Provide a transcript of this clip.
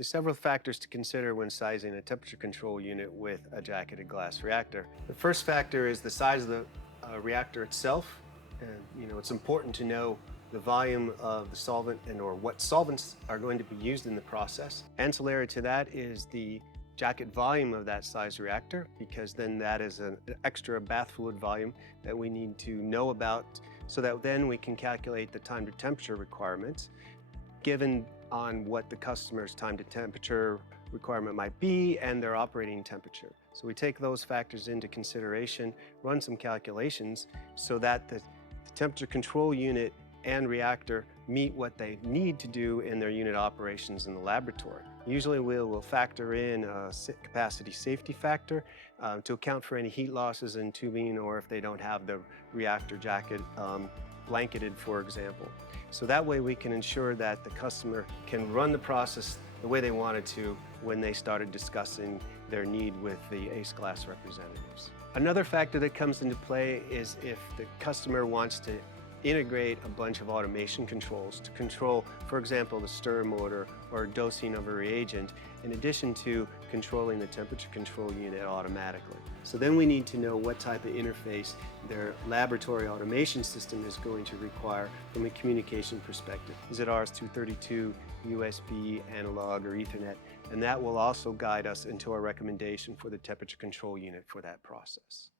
There's several factors to consider when sizing a temperature control unit with a jacketed glass reactor. The first factor is the size of the reactor itself. And it's important to know the volume of the solvent or what solvents are going to be used in the process. Ancillary to that is the jacket volume of that size reactor, because then that is an extra bath fluid volume that we need to know about so that then we can calculate the time to temperature requirements given on what the customer's time to temperature requirement might be and their operating temperature. So we take those factors into consideration, run some calculations so that the temperature control unit and reactor meet what they need to do in their unit operations in the laboratory. Usually we'll factor in a capacity safety factor to account for any heat losses in tubing, or if they don't have the reactor jacket blanketed, for example. So that way we can ensure that the customer can run the process the way they wanted to when they started discussing their need with the ACE Glass representatives. Another factor that comes into play is if the customer wants to integrate a bunch of automation controls to control, for example, the stir motor or dosing of a reagent, in addition to controlling the temperature control unit automatically. So then we need to know what type of interface their laboratory automation system is going to require from a communication perspective. Is it RS-232, USB, analog, or Ethernet? And that will also guide us into our recommendation for the temperature control unit for that process.